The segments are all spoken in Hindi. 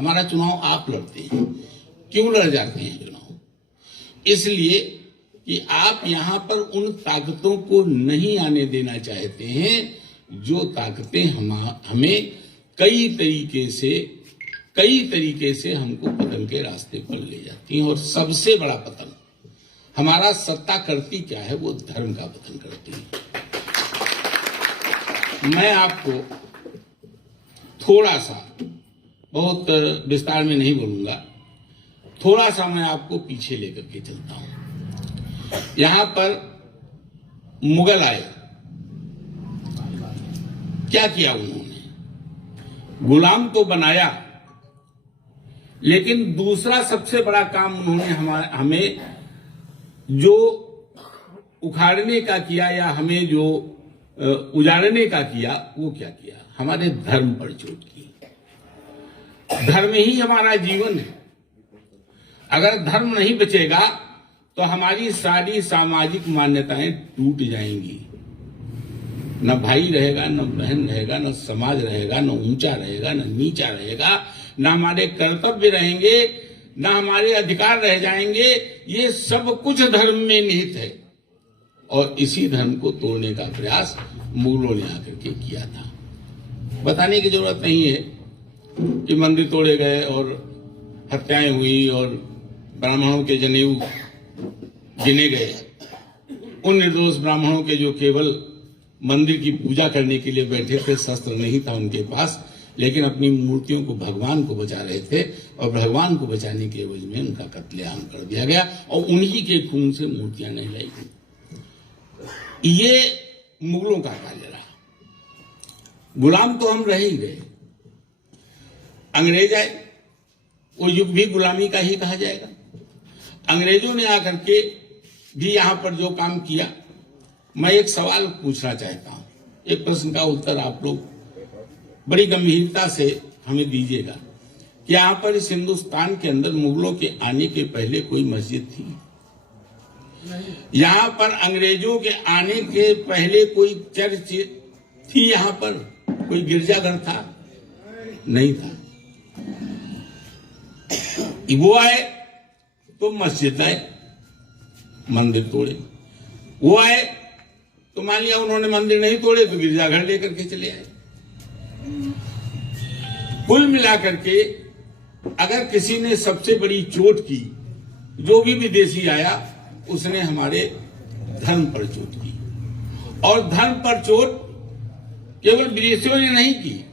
हमारा चुनाव आप लड़ते हैं। क्यों लड़ जाते हैं चुनाव? इसलिए कि आप यहां पर उन ताकतों को नहीं आने देना चाहते हैं जो ताकतें हमें कई तरीके से हमको पतन के रास्ते पर ले जाती हैं। और सबसे बड़ा पतन हमारा सत्ता करती क्या है? वो धर्म का पतन करती है। मैं आपको थोड़ा सा, बहुत विस्तार में नहीं बोलूंगा, थोड़ा सा मैं आपको पीछे लेकर के चलता हूं। यहां पर मुगल आए, क्या किया उन्होंने? गुलाम तो बनाया, लेकिन दूसरा सबसे बड़ा काम उन्होंने हमें जो उखाड़ने का किया या हमें जो उजाड़ने का किया, वो क्या किया? हमारे धर्म पर चोट की। धर्म ही हमारा जीवन है। अगर धर्म नहीं बचेगा तो हमारी सारी सामाजिक मान्यताएं टूट जाएंगी। न भाई रहेगा, न बहन रहेगा, न समाज रहेगा, न ऊंचा रहेगा, न नीचा रहेगा, न हमारे कर्तव्य रहेंगे, न हमारे अधिकार रह जाएंगे। ये सब कुछ धर्म में निहित है। और इसी धर्म को तोड़ने का प्रयास मुगलों ने आकर के किया था। बताने की जरूरत नहीं है कि मंदिर तोड़े गए और हत्याएं हुई और ब्राह्मणों के जनेऊ गिने गए। उन निर्दोष ब्राह्मणों के जो केवल मंदिर की पूजा करने के लिए बैठे थे, शस्त्र नहीं था उनके पास, लेकिन अपनी मूर्तियों को, भगवान को बचा रहे थे, और भगवान को बचाने के एवज में उनका कत्लेआम कर दिया गया और उन्हीं के खून से मूर्तियां नहीं लाई गई। ये मुगलों का कार्य रहा। गुलाम तो हम रह ही गए। अंग्रेज आए, वो युग भी गुलामी का ही कहा जाएगा। अंग्रेजों ने आकर के भी यहां पर जो काम किया, मैं एक सवाल पूछना चाहता हूं। एक प्रश्न का उत्तर आप लोग बड़ी गंभीरता से हमें दीजिएगा कि यहां पर इस हिंदुस्तान के अंदर मुगलों के आने के पहले कोई मस्जिद थी? यहां पर अंग्रेजों के आने के पहले कोई चर्च थी? यहां पर कोई गिरजाघर था? नहीं था। वो आए तो मस्जिद आए, मंदिर तोड़े। वो आए तो मान लिया उन्होंने मंदिर नहीं तोड़े तो गिरजाघर लेकर के चले आए। कुल मिलाकर के अगर किसी ने सबसे बड़ी चोट की, जो भी विदेशी आया उसने हमारे धर्म पर चोट की। और धर्म पर चोट केवल विदेशियों ने नहीं की।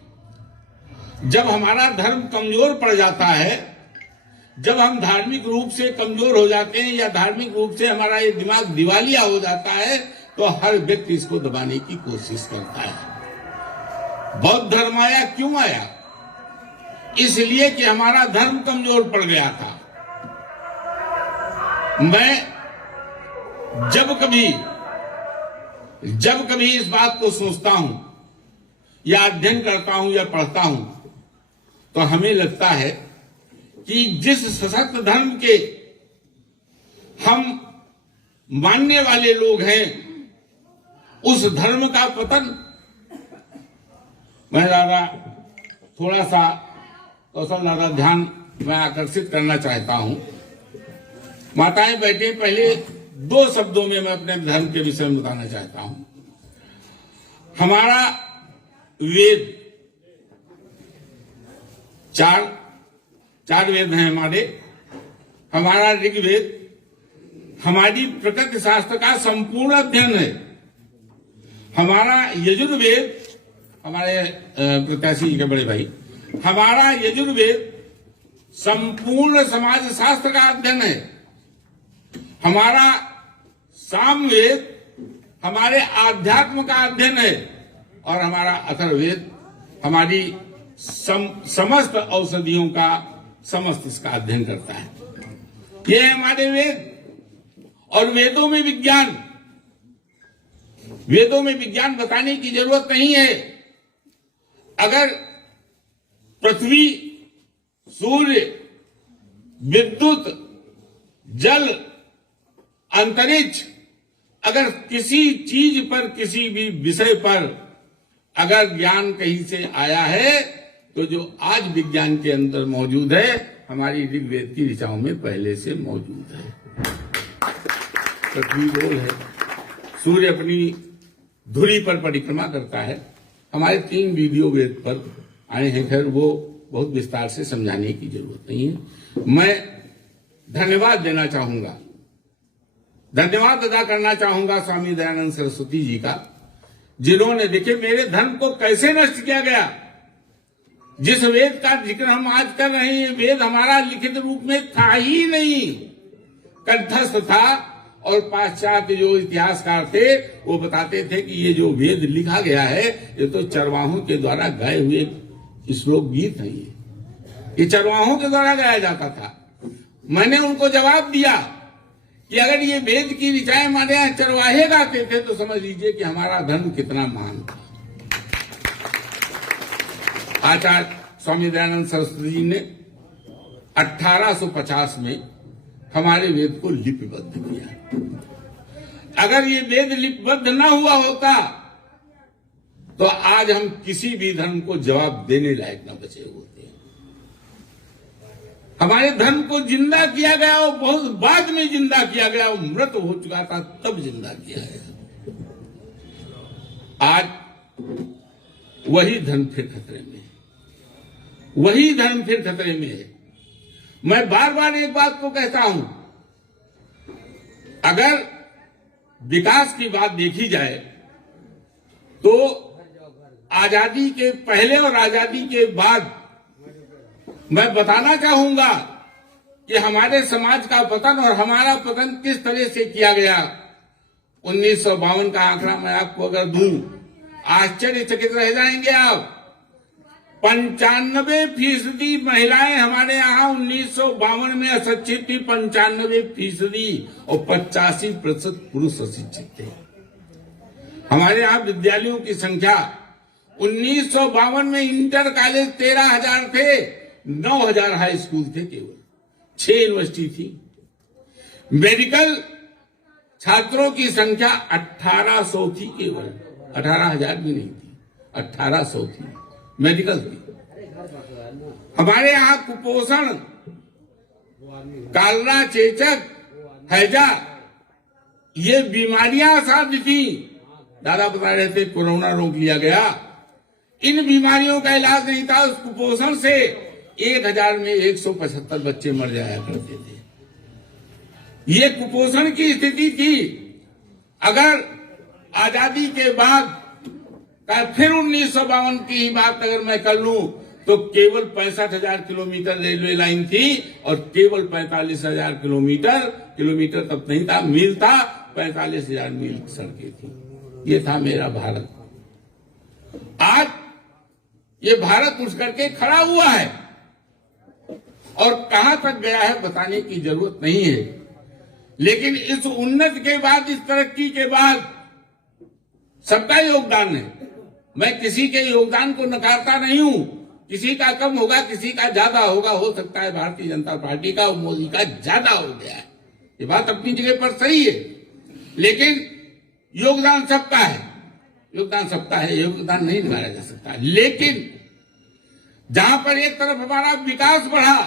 जब हमारा धर्म कमजोर पड़ जाता है, जब हम धार्मिक रूप से कमजोर हो जाते हैं या धार्मिक रूप से हमारा ये दिमाग दिवालिया हो जाता है, तो हर व्यक्ति इसको दबाने की कोशिश करता है। बौद्ध धर्म आया, क्यों आया? इसलिए कि हमारा धर्म कमजोर पड़ गया था। मैं जब कभी इस बात को सोचता हूं या अध्ययन करता हूं या पढ़ता हूं, तो हमें लगता है कि जिस सशक्त धर्म के हम मानने वाले लोग हैं, उस धर्म का पतन, मैं थोड़ा सा कौशल ज्यादा ध्यान मैं आकर्षित करना चाहता हूं। माताएं बैठे, पहले 2 शब्दों में मैं अपने धर्म के विषय में बताना चाहता हूं। हमारा वेद, चार वेद हैं हमारे। हमारा ऋग्वेद हमारी प्रकृति शास्त्र का संपूर्ण अध्ययन है। हमारा यजुर्वेद, हमारे प्रत्याशी जी के बड़े भाई, हमारा यजुर्वेद संपूर्ण समाज शास्त्र का अध्ययन है। हमारा सामवेद हमारे आध्यात्म का अध्ययन है। और हमारा अथर्ववेद हमारी समस्त औषधियों का, समस्त इसका अध्ययन करता है। ये है हमारे वेद। और वेदों में विज्ञान बताने की जरूरत नहीं है। अगर पृथ्वी, सूर्य, विद्युत, जल, अंतरिक्ष, अगर किसी चीज पर, किसी भी विषय पर अगर ज्ञान कहीं से आया है तो जो आज विज्ञान के अंदर मौजूद है हमारी ऋग्वेद की ऋचाओं में पहले से मौजूद है। पृथ्वी गोल है, सूर्य अपनी धुरी पर परिक्रमा करता है। हमारे 3 वीडियो वेद पर आए हैं, खैर वो बहुत विस्तार से समझाने की जरूरत नहीं है। मैं धन्यवाद देना चाहूंगा, धन्यवाद अदा करना चाहूंगा स्वामी दयानंद सरस्वती जी का, जिन्होंने देखिए मेरे धर्म को कैसे नष्ट किया गया। जिस वेद का जिक्र हम आज कर रहे हैं, वेद हमारा लिखित रूप में था ही नहीं, कंठस्थ था। और पाश्चात्य जो इतिहासकार थे वो बताते थे कि ये जो वेद लिखा गया है ये तो चरवाहों के द्वारा गाए हुए श्लोक गीत है। ये चरवाहों के द्वारा गाया जाता था। मैंने उनको जवाब दिया कि अगर ये वेद की ऋचाएं हमारे यहाँ चरवाहे गाते थे तो समझ लीजिए कि हमारा धर्म कितना महान था। आचार्य स्वामी दयानंद सरस्वती जी ने 1850 में हमारे वेद को लिपिबद्ध किया। अगर ये वेद लिपिबद्ध न हुआ होता तो आज हम किसी भी धर्म को जवाब देने लायक न बचे होते। हमारे धर्म को जिंदा किया गया, वो बहुत बाद में जिंदा किया गया, वो मृत हो चुका था तब जिंदा किया गया। आज वही धर्म फिर खतरे में है, वही धर्म फिर खतरे में है। मैं बार बार एक बात को कहता हूं, अगर विकास की बात देखी जाए तो आजादी के पहले और आजादी के बाद मैं बताना चाहूंगा कि हमारे समाज का पतन और हमारा पतन किस तरह से किया गया। 1952 का आंकड़ा मैं आपको अगर दूं, आश्चर्यचकित रह जाएंगे आप। 95% महिलाएं हमारे यहाँ 1952 में अशिक्षित थी, 95% और 85% पुरुष अशिक्षित थे। हमारे यहाँ विद्यालयों की संख्या 1952 में इंटर कॉलेज 13,000 थे, 9,000 हाई स्कूल थे, केवल 6 यूनिवर्सिटी थी। मेडिकल छात्रों की संख्या 1800 थी, केवल 18,000 भी नहीं थी, 1800 थी मेडिकल थी। हमारे यहाँ कुपोषण, कालरा, चेचक, हैजा ये बीमारियां असाध्य थी। दादा बता रहे थे कोरोना रोक लिया गया, इन बीमारियों का इलाज नहीं था। उस कुपोषण से 1000 में 175 बच्चे मर जाया करते थे। ये कुपोषण की स्थिति थी। अगर आजादी के बाद फिर 1952 की ही बात अगर मैं कर लूं तो केवल 65,000 किलोमीटर रेलवे लाइन थी और केवल 45,000 किलोमीटर तब नहीं था, मील था, 45,000 मील सड़कें थी। ये था मेरा भारत। आज ये भारत उठ करके खड़ा हुआ है और कहां तक गया है बताने की जरूरत नहीं है। लेकिन इस उन्नति के बाद, इस तरक्की के बाद सबका योगदान है। मैं किसी के योगदान को नकारता नहीं हूं। किसी का कम होगा, किसी का ज्यादा होगा। हो सकता है भारतीय जनता पार्टी का और मोदी का ज्यादा हो गया है, ये बात अपनी जगह पर सही है। लेकिन योगदान सबका है, योगदान सबका है, योगदान नहीं नकारा जा सकता। लेकिन जहां पर एक तरफ हमारा विकास बढ़ा,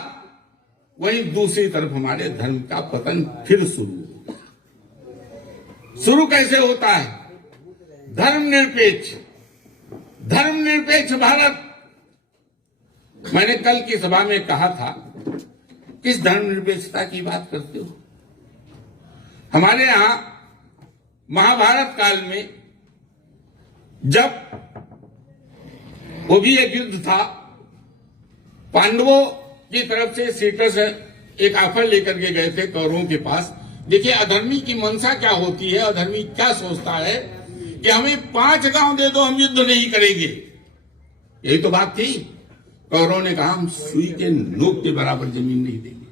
वहीं दूसरी तरफ हमारे धर्म का पतन फिर शुरू हो गया। शुरू कैसे होता है? धर्मनिरपेक्ष भारत। मैंने कल की सभा में कहा था, किस धर्मनिरपेक्षता की बात करते हो? हमारे यहां महाभारत काल में जब वो भी एक युद्ध था, पांडवों की तरफ से श्री कृष्ण एक ऑफर लेकर के गए थे कौरवों के पास। देखिए अधर्मी की मंशा क्या होती है, अधर्मी क्या सोचता है कि हमें 5 गांव दे दो, हम युद्ध नहीं करेंगे। यही तो बात थी। कौरवों ने कहा हम सुई के नोक के बराबर जमीन नहीं देंगे।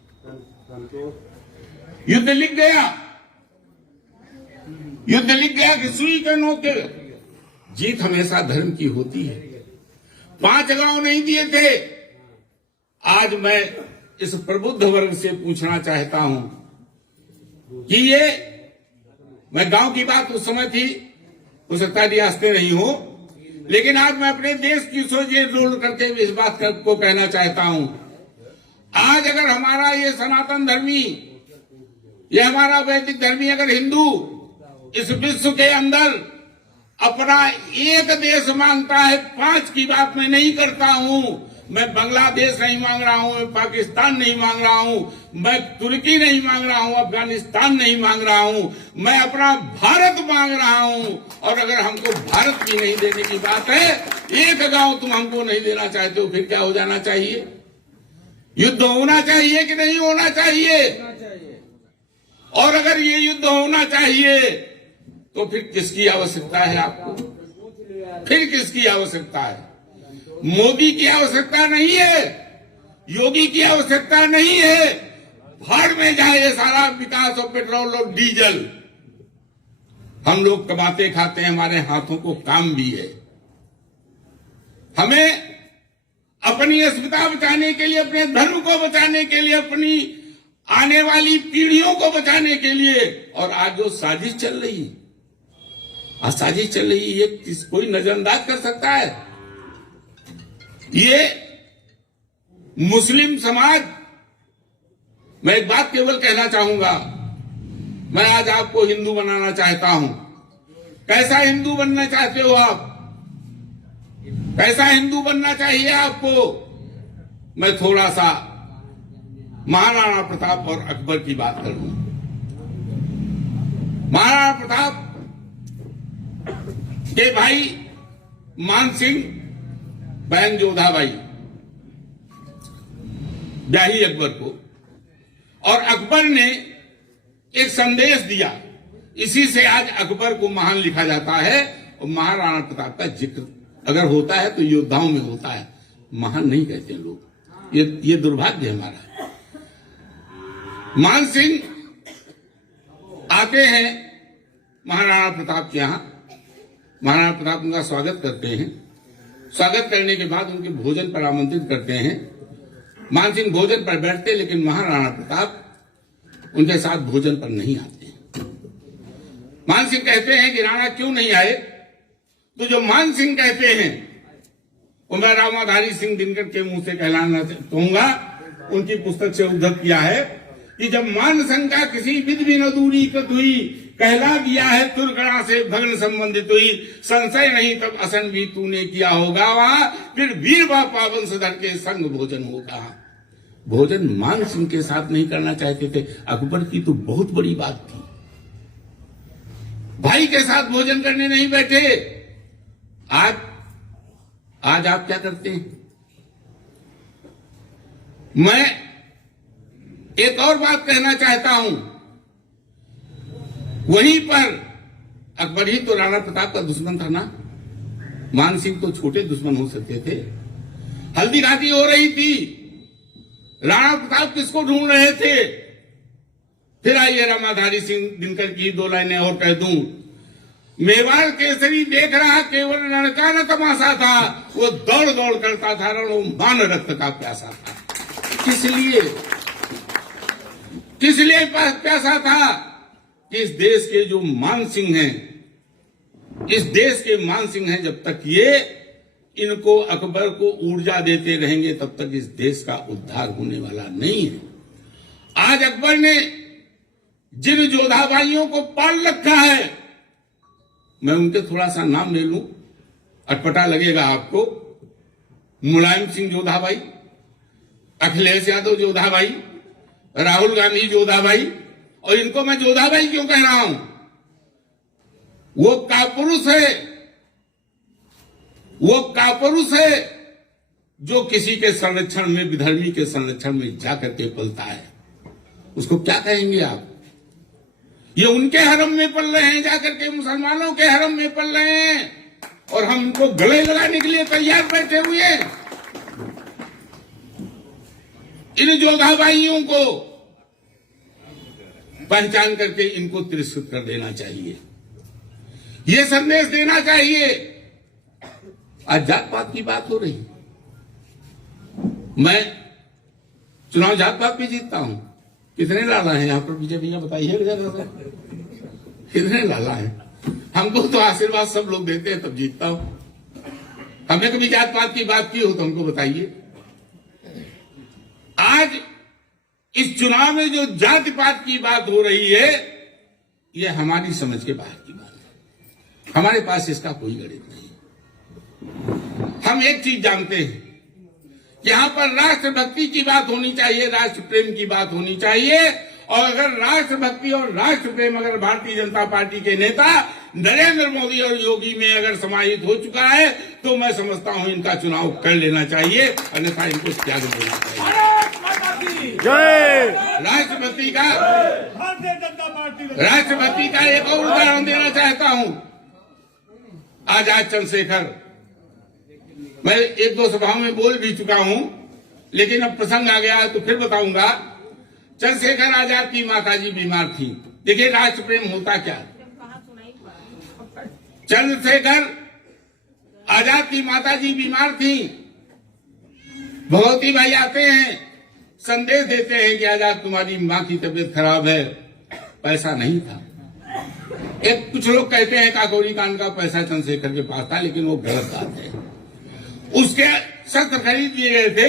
युद्ध लिख गया कि सुई के नोक के। जीत हमेशा धर्म की होती है। 5 गांव नहीं दिए थे। आज मैं इस प्रबुद्ध वर्ग से पूछना चाहता हूं कि ये, मैं गांव की बात उस समय थी, हो सकता है रियासतें नहीं हो, लेकिन आज मैं अपने देश की सोचे जोड़ करके इस बात को कहना चाहता हूं, आज अगर हमारा ये सनातन धर्मी, ये हमारा वैदिक धर्मी अगर हिंदू इस विश्व के अंदर अपना एक देश मांगता है, 5 की बात मैं नहीं करता हूं, मैं बांग्लादेश नहीं मांग रहा हूं, मैं पाकिस्तान नहीं मांग रहा हूं, मैं तुर्की नहीं मांग रहा हूं, अफगानिस्तान नहीं मांग रहा हूं, मैं अपना भारत मांग रहा हूं। और अगर हमको भारत की नहीं देने की बात है, एक गांव तुम हमको नहीं देना चाहते हो, फिर क्या हो जाना चाहिए? युद्ध होना चाहिए कि नहीं होना चाहिए? और अगर ये युद्ध होना चाहिए तो फिर किसकी आवश्यकता है आपको? फिर किसकी आवश्यकता है? मोदी की आवश्यकता नहीं है, योगी की आवश्यकता नहीं है। भाड़ में जाए ये सारा विकास और पेट्रोल और डीजल। हम लोग कमाते खाते हैं, हमारे हाथों को काम भी है। हमें अपनी अस्मिता बचाने के लिए, अपने धर्म को बचाने के लिए, अपनी आने वाली पीढ़ियों को बचाने के लिए, और आज जो साजिश चल रही, आज साजिश चल रही, ये कोई नजरअंदाज कर सकता है? ये मुस्लिम समाज, मैं एक बात केवल कहना चाहूंगा, मैं आज आपको हिंदू बनाना चाहता हूं। कैसा हिंदू बनना चाहते हो आप? कैसा हिंदू बनना चाहिए आपको? मैं थोड़ा सा महाराणा प्रताप और अकबर की बात करूं। महाराणा प्रताप के भाई मान सिंह, बहन जोधाबाई, ब्याही अकबर को, और अकबर ने एक संदेश दिया। इसी से आज अकबर को महान लिखा जाता है। और महाराणा प्रताप का जिक्र अगर होता है तो योद्धाओं में होता है, महान नहीं कहते लोग। ये दुर्भाग्य है हमारा। मान सिंह आते हैं महाराणा प्रताप के यहां। महाराणा प्रताप उनका स्वागत करते हैं। स्वागत करने के बाद उनके भोजन पर आमंत्रित करते हैं। मान सिंह भोजन पर बैठते, लेकिन महाराणा प्रताप उनके साथ भोजन पर नहीं आते। मान सिंह कहते हैं कि राणा क्यों नहीं आए? तो जो मान सिंह कहते हैं वो मैं रामाधारी सिंह दिनकर के मुंह से कहलाना कहूंगा, उनकी पुस्तक से उद्धत किया है कि जब मान शंका किसी विध भी न दूरी कत हुई, कहला दिया है तुरगणा से भग्न संबंधित हुई, संशय नहीं तब असन भी तूने किया होगा वहां, फिर वीर व पावन सदर के संग भोजन होगा। भोजन मान सिंह के साथ नहीं करना चाहते थे। अकबर की तो बहुत बड़ी बात थी, भाई के साथ भोजन करने नहीं बैठे। आज आप क्या करते हैं? मैं एक और बात कहना चाहता हूं। वहीं पर अकबर ही तो राणा प्रताप का दुश्मन था ना। मान सिंह तो छोटे दुश्मन हो सकते थे। हल्दी घाटी हो रही थी, राणा प्रताप किसको ढूंढ रहे थे? फिर आइए रामाधारी सिंह दिनकर की 2 लाइनें और कह दूं। मेवाड़ केसरी देख रहा केवल रण का न तमाशा था, वो दौड़ दौड़ करता था, रणों मान रक्त का प्यासा था। किस लिए प्यासा था? कि इस देश के जो मान सिंह हैं, इस देश के मान सिंह हैं, जब तक ये इनको अकबर को ऊर्जा देते रहेंगे तब तक इस देश का उद्धार होने वाला नहीं है। आज अकबर ने जिन जोधाबाइयों को पाल रखा है, मैं उनके थोड़ा सा नाम ले लूं, अटपटा लगेगा आपको। मुलायम सिंह जोधाबाई, अखिलेश यादव जोधाबाई, राहुल गांधी जोधाबाई। और इनको मैं जोधाबाई क्यों कह रहा हूं? वो कापुरुष है, वो कापुरुष है जो किसी के संरक्षण में, विधर्मी के संरक्षण में जाकर के पलता है। उसको क्या कहेंगे आप? ये उनके हरम में पल रहे हैं, जाकर के मुसलमानों के हरम में पल रहे हैं, और हम इनको गले लगाने के लिए तैयार बैठे हुए हैं। इन जोधाबाइयों को पहचान करके इनको तिरस्कृत कर देना चाहिए। ये संदेश देना चाहिए। आज जात पात की बात हो रही, मैं चुनाव जात पात पे जीतता हूं। कितने लाला हैं यहाँ पर? विजय भैया बताइए जरा सा, कितने लाला हैं? हमको तो आशीर्वाद सब लोग देते हैं तब जीतता हूं। हमने कभी जात पात की बात की हो तो हमको बताइए। आज इस चुनाव में जो जाति पात की बात हो रही है, ये हमारी समझ के बाहर की बात है। हमारे पास इसका कोई गणित नहीं। हम एक चीज जानते हैं, यहां पर राष्ट्रभक्ति की बात होनी चाहिए, राष्ट्र प्रेम की बात होनी चाहिए। और अगर राष्ट्रभक्ति और राष्ट्र प्रेम अगर भारतीय जनता पार्टी के नेता नरेंद्र मोदी और योगी में अगर समाहित हो चुका है, तो मैं समझता हूं इनका चुनाव कर लेना चाहिए, अन्यथा इनको त्याग देना चाहिए। राष्ट्रभक्ति का एक और उदाहरण देना चाहता हूं। आजाद चंद्रशेखर, मैं एक दो सभाओं में बोल भी चुका हूं, लेकिन अब प्रसंग आ गया है तो फिर बताऊंगा। चंद्रशेखर आजाद की माताजी बीमार थी। देखिए राष्ट्र प्रेम होता क्या। चंद्रशेखर आजाद की माताजी बीमार थी। भगवती भाई आते हैं, संदेश देते हैं कि आजाद तुम्हारी मां की तबीयत खराब है, पैसा नहीं था। एक कुछ लोग कहते हैं काकोरी कांड का पैसा चंद्रशेखर के पास था, लेकिन वो गलत बात है। उसके शस्त्र खरीद लिए गए थे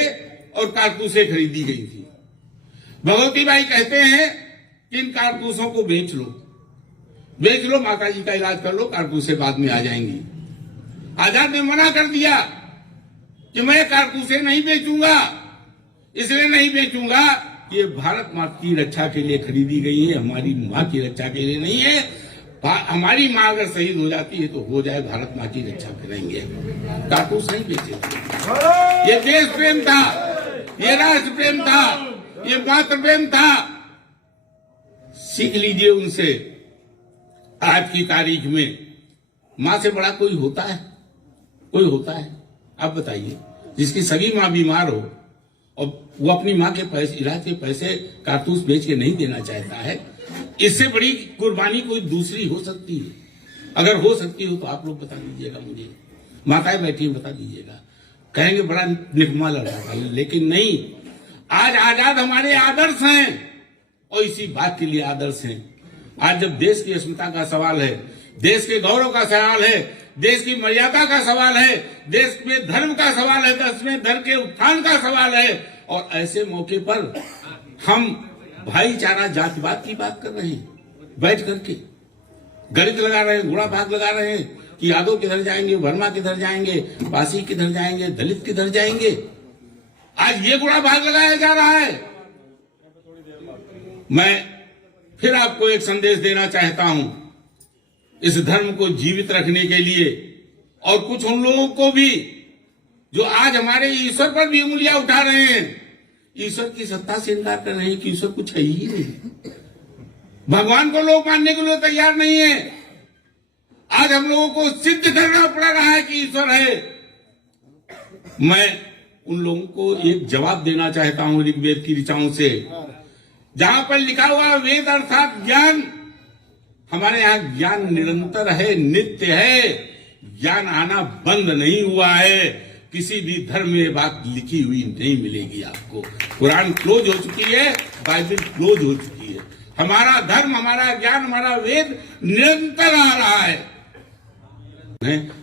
और कारतूसें खरीदी गई थी। भगवती भाई कहते हैं कि इन कारतूसों को बेच लो, माताजी का इलाज कर लो, कारतूसें बाद में आ जाएंगी। आजाद ने मना कर दिया कि मैं कारतूसें नहीं बेचूंगा, इसलिए नहीं बेचूंगा, ये भारत माँ की रक्षा के लिए खरीदी गई है, हमारी माँ की रक्षा के लिए नहीं है। हमारी माँ अगर शहीद हो जाती है तो हो जाए, भारत माँ की रक्षा करेंगे, कारतूस नहीं बेचेंगे। ये देश प्रेम था, ये राष्ट्र प्रेम था, ये मातृ प्रेम था। सीख लीजिए उनसे। आज की तारीख में माँ से बड़ा कोई होता है? कोई होता है? आप बताइए। जिसकी सगी माँ बीमार हो और वो अपनी माँ के पैसे, इलाज के पैसे कारतूस बेच के नहीं देना चाहता है, इससे बड़ी कुर्बानी कोई दूसरी हो सकती है? अगर हो सकती हो तो आप लोग बता दीजिएगा मुझे। माताएं बैठी हैं, बता दीजिएगा। कहेंगे बड़ा निकम्मा लड़का था, लेकिन नहीं। आज आजाद हमारे आदर्श हैं और इसी बात के लिए आदर्श हैं। आज जब देश की अस्मिता का सवाल है, देश के गौरव का सवाल है, देश की मर्यादा का सवाल है, देश में धर्म का सवाल है, देश में धर्म के उत्थान का सवाल है, और ऐसे मौके पर हम भाईचारा जातिवाद की बात कर रहे हैं। बैठ करके गणित लगा रहे हैं, गुणा भाग लगा रहे हैं कि यादव किधर जाएंगे, वर्मा किधर जाएंगे, पासी किधर जाएंगे, दलित किधर जाएंगे। आज ये गुणा भाग लगाया जा रहा है। मैं फिर आपको एक संदेश देना चाहता हूं, इस धर्म को जीवित रखने के लिए, और कुछ उन लोगों को भी जो आज हमारे ईश्वर पर भी उंगलियां उठा रहे हैं, ईश्वर की सत्ता से इनकार कर रहे हैं कि ईश्वर कुछ है ही नहीं। भगवान को लोग मानने के लिए तैयार नहीं है। आज हम लोगों को सिद्ध करना पड़ रहा है कि ईश्वर है। मैं उन लोगों को एक जवाब देना चाहता हूं ऋग्वेद की ऋचाओं से, जहां पर लिखा हुआ वेद अर्थात ज्ञान। हमारे यहां ज्ञान निरंतर है, नित्य है। ज्ञान आना बंद नहीं हुआ है। किसी भी धर्म में बात लिखी हुई नहीं मिलेगी आपको। कुरान क्लोज हो चुकी है, बाइबल क्लोज हो चुकी है। हमारा धर्म, हमारा ज्ञान, हमारा वेद निरंतर आ रहा है।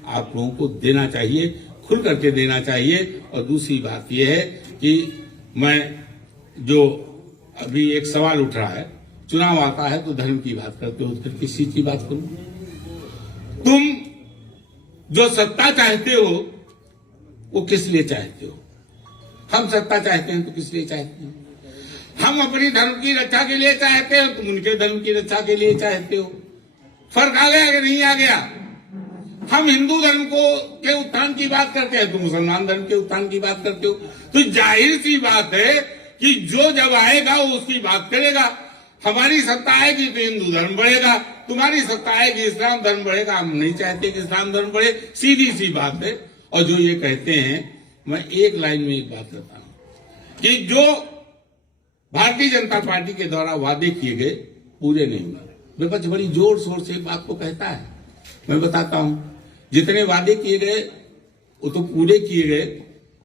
आप लोगों को देना चाहिए, खुल करके देना चाहिए। और दूसरी बात यह है कि मैं जो अभी एक सवाल उठ रहा है, चुनाव आता है तो धर्म की बात करते हो, फिर किस चीज की बात करूं? तुम जो सत्ता चाहते हो वो किस लिए चाहते हो? हम सत्ता चाहते हैं तो किस लिए चाहते हैं? हम अपनी धर्म की रक्षा के लिए चाहते हो, तुम उनके धर्म की रक्षा के लिए चाहते हो। फर्क आ गया कि नहीं आ गया? हम हिंदू धर्म के उत्थान की बात करते हैं, तुम मुसलमान धर्म के उत्थान की बात करते हो। तो जाहिर सी बात है कि जो जब आएगा वो उसकी बात करेगा। हमारी सत्ता आएगी तो हिंदू धर्म बढ़ेगा, तुम्हारी सत्ता आएगी इस्लाम धर्म बढ़ेगा। हम नहीं चाहते कि इस्लाम धर्म बढ़े, सीधी सी बात है। और जो ये कहते हैं, मैं एक लाइन में एक बात करता हूं कि जो भारतीय जनता पार्टी के द्वारा वादे किए गए पूरे नहीं हुए। विपक्ष बड़ी जोर शोर से बात को कहता है, मैं बताता हूं। जितने वादे किए गए वो तो पूरे किए गए,